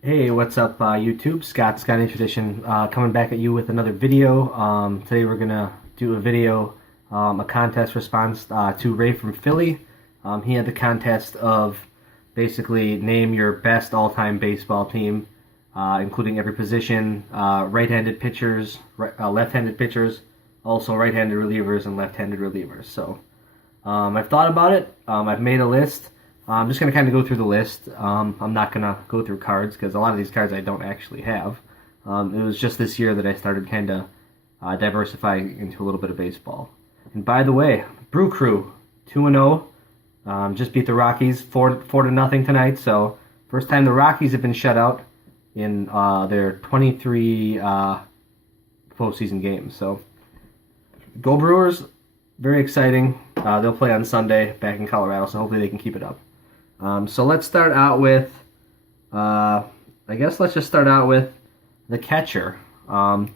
Hey, what's up, YouTube? Scott Tradition, coming back at you with another video. Today we're gonna do a video, a contest response to Ray from Philly. He had the contest of basically name your best all-time baseball team, including every position, right-handed pitchers, left-handed pitchers, also right-handed relievers and left-handed relievers. So I've thought about it. I've made a list. I'm just going to kind of go through the list. I'm not going to go through cards because a lot of these cards I don't actually have. It was just this year that I started kind of diversifying into a little bit of baseball. And by the way, Brew Crew 2-0, just beat the Rockies 4-0 tonight. So first time the Rockies have been shut out in their 23 postseason games. So go Brewers! Very exciting. They'll play on Sunday back in Colorado, so hopefully they can keep it up. So let's start out with, I guess let's just start out with the catcher. So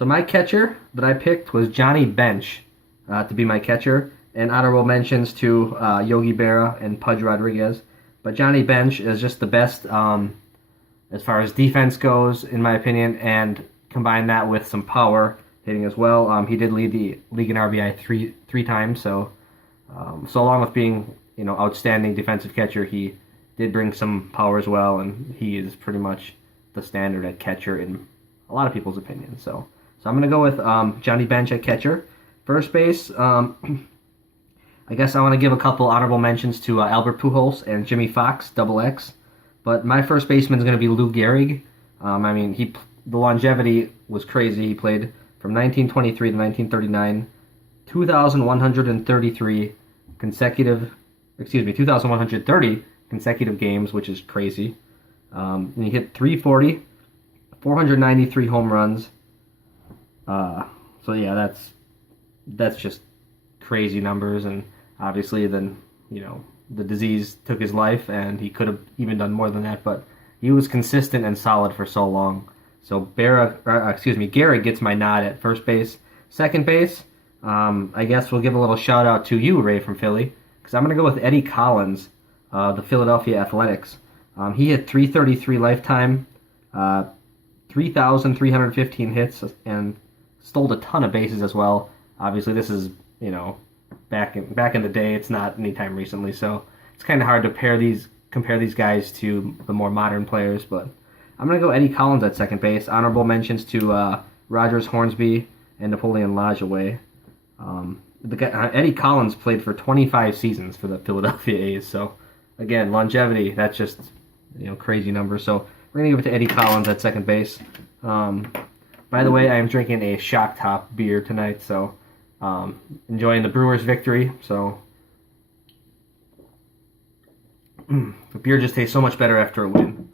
my catcher that I picked was Johnny Bench to be my catcher, and honorable mentions to Yogi Berra and Pudge Rodriguez. But Johnny Bench is just the best as far as defense goes, in my opinion, and combine that with some power hitting as well. He did lead the league in RBI three times, so along with being outstanding defensive catcher, he did bring some power as well, and he is pretty much the standard at catcher in a lot of people's opinion. So I'm gonna go with Johnny Bench at catcher. First base, I guess I want to give a couple honorable mentions to Albert Pujols and Jimmy Fox, Double X. But my first baseman is going to be Lou Gehrig. The longevity was crazy. He played from 1923 to 1939, 2,130 consecutive games, which is crazy. And he hit 340, 493 home runs. So yeah, that's just crazy numbers. And obviously, then the disease took his life, and he could have even done more than that. But he was consistent and solid for so long. So Gehrig gets my nod at first base. Second base, I guess we'll give a little shout out to you, Ray from Philly, because I'm going to go with Eddie Collins, the Philadelphia Athletics. He hit 333 lifetime, 3,315 hits, and stole a ton of bases as well. Obviously, this is back in the day. It's not anytime recently, so it's kind of hard to compare these guys to the more modern players. But I'm going to go Eddie Collins at second base. Honorable mentions to Rogers Hornsby and Napoleon Lajoie. Eddie Collins played for 25 seasons for the Philadelphia A's. So again, longevity, that's just crazy numbers. So we're going to give it to Eddie Collins at second base. By the way, I am drinking a Shock Top beer tonight, so enjoying the Brewers' victory. So the beer just tastes so much better after a win.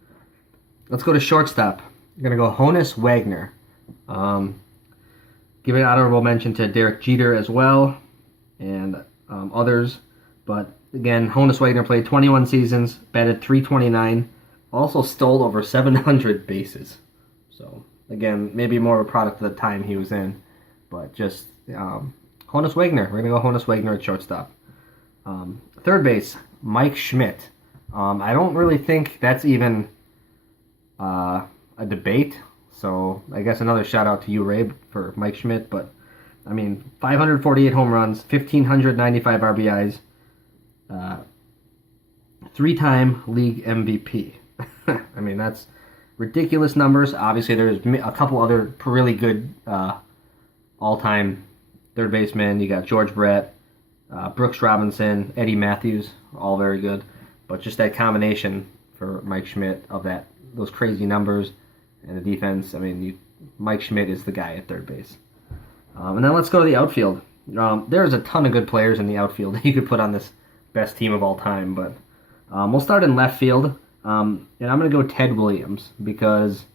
Let's go to shortstop. I'm going to go Honus Wagner. Give an honorable mention to Derek Jeter as well, and others. But again, Honus Wagner played 21 seasons, batted .329, also stole over 700 bases. So again, maybe more of a product of the time he was in, but just Honus Wagner. We're gonna go Honus Wagner at shortstop. Third base, Mike Schmidt. I don't really think that's even a debate. So I guess another shout out to you, Ray, for Mike Schmidt. But 548 home runs, 1,595 RBIs, three-time league MVP. That's ridiculous numbers. Obviously, there's a couple other really good all-time third basemen. You got George Brett, Brooks Robinson, Eddie Matthews, all very good. But just that combination for Mike Schmidt of those crazy numbers and the defense, Mike Schmidt is the guy at third base. And then let's go to the outfield. There's a ton of good players in the outfield that you could put on this best team of all time, but we'll start in left field. And I'm going to go Ted Williams because,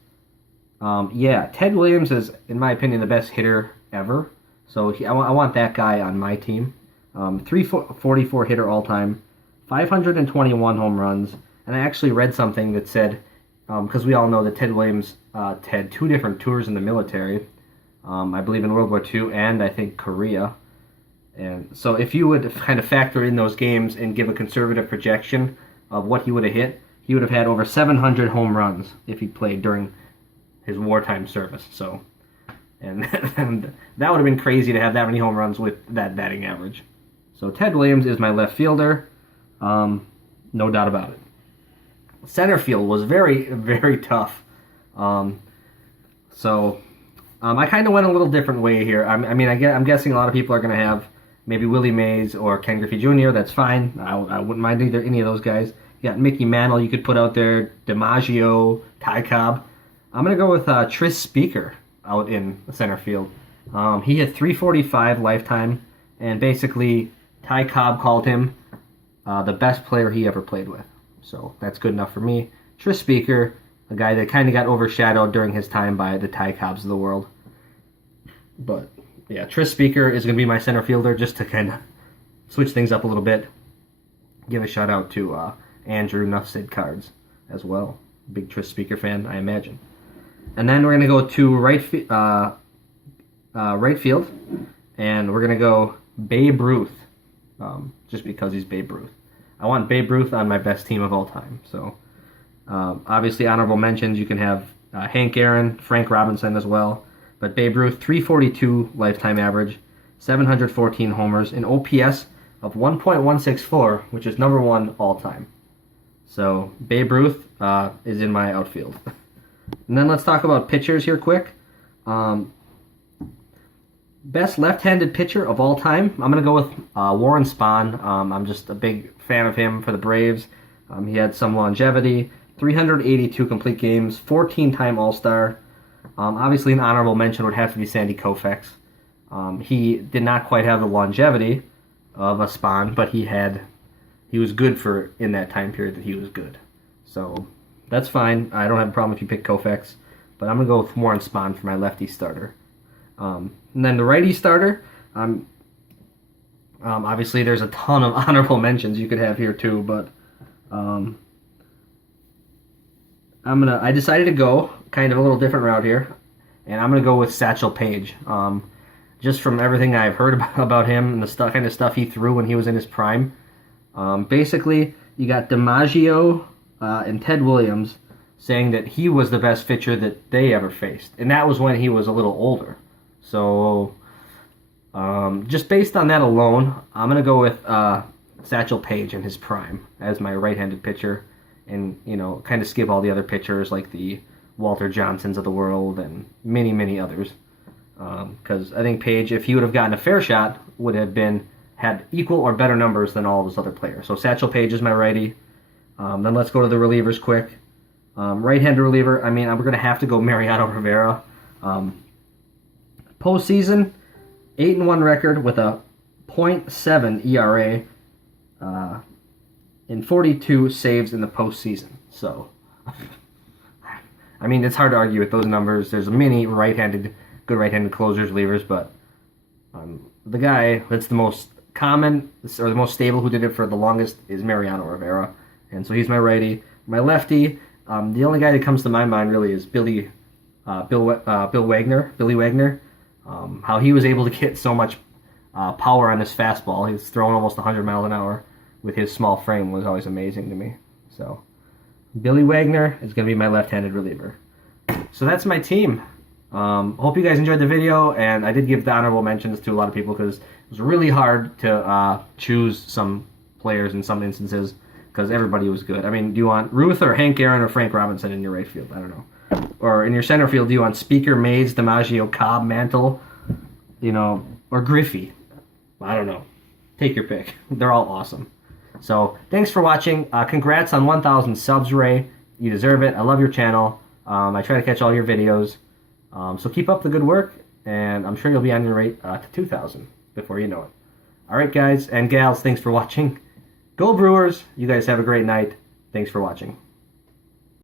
Ted Williams is, in my opinion, the best hitter ever. So I want that guy on my team. 344 hitter all time, 521 home runs. And I actually read something that said, because we all know that Ted Williams had two different tours in the military, I believe in World War II and I think Korea. And so if you would kind of factor in those games and give a conservative projection of what he would have hit, he would have had over 700 home runs if he played during his wartime service. So, and that would have been crazy to have that many home runs with that batting average. So Ted Williams is my left fielder, no doubt about it. Center field was very, very tough. I kind of went a little different way here. I'm guessing a lot of people are going to have maybe Willie Mays or Ken Griffey Jr. That's fine. I wouldn't mind any of those guys. You got Mickey Mantle you could put out there, DiMaggio, Ty Cobb. I'm going to go with Tris Speaker out in the center field. He hit 345 lifetime, and basically Ty Cobb called him the best player he ever played with. So that's good enough for me. Tris Speaker, a guy that kind of got overshadowed during his time by the Ty Cobbs of the world. But yeah, Tris Speaker is going to be my center fielder, just to kind of switch things up a little bit. Give a shout out to Andrew Nuffsid Cards as well. Big Tris Speaker fan, I imagine. And then we're going to go to right field, and we're going to go Babe Ruth, just because he's Babe Ruth. I want Babe Ruth on my best team of all time. So obviously honorable mentions, you can have Hank Aaron, Frank Robinson as well. But Babe Ruth, 342 lifetime average, 714 homers, an OPS of 1.164, which is number one all time. So Babe Ruth is in my outfield. And then let's talk about pitchers here quick. Best left-handed pitcher of all time, I'm going to go with Warren Spahn. I'm just a big fan of him for the Braves. He had some longevity, 382 complete games, 14-time All-Star. Obviously, an honorable mention would have to be Sandy Koufax. He did not quite have the longevity of a Spahn, but he was good for in that time period that he was good. So that's fine. I don't have a problem if you pick Koufax, but I'm going to go with Warren Spahn for my lefty starter. And then the righty starter, obviously there's a ton of honorable mentions you could have here too, but I decided to go kind of a little different route here, and I'm gonna go with Satchel Paige. Just from everything I've heard about him and the kind of stuff he threw when he was in his prime. Basically, you got DiMaggio and Ted Williams saying that he was the best pitcher that they ever faced, and that was when he was a little older. So, just based on that alone, I'm going to go with Satchel Paige in his prime as my right-handed pitcher, and, kind of skip all the other pitchers like the Walter Johnsons of the world and many, many others. Because I think Paige, if he would have gotten a fair shot, would have had equal or better numbers than all of those other players. So Satchel Paige is my righty. Then let's go to the relievers quick. Right-handed reliever, we're going to have to go Mariano Rivera. Postseason, 8-1 record with a .7 ERA, and 42 saves in the postseason. So, it's hard to argue with those numbers. There's many good right-handed closers, relievers, but the guy that's the most common or the most stable who did it for the longest is Mariano Rivera, and so he's my righty. My lefty, the only guy that comes to my mind really is Billy Wagner. How he was able to get so much power on his fastball. He's throwing almost 100 miles an hour with his small frame was always amazing to me. So Billy Wagner is going to be my left-handed reliever. So that's my team. Hope you guys enjoyed the video, and I did give the honorable mentions to a lot of people because it was really hard to choose some players in some instances because everybody was good. Do you want Ruth or Hank Aaron or Frank Robinson in your right field? I don't know. Or in your center field, do you want Speaker, Mays, DiMaggio, Cobb, Mantle, or Griffey? I don't know. Take your pick. They're all awesome. So, thanks for watching. Congrats on 1,000 subs, Ray. You deserve it. I love your channel. I try to catch all your videos. So keep up the good work, and I'm sure you'll be on your way to 2,000 before you know it. Alright, guys and gals, thanks for watching. Go Brewers. You guys have a great night. Thanks for watching.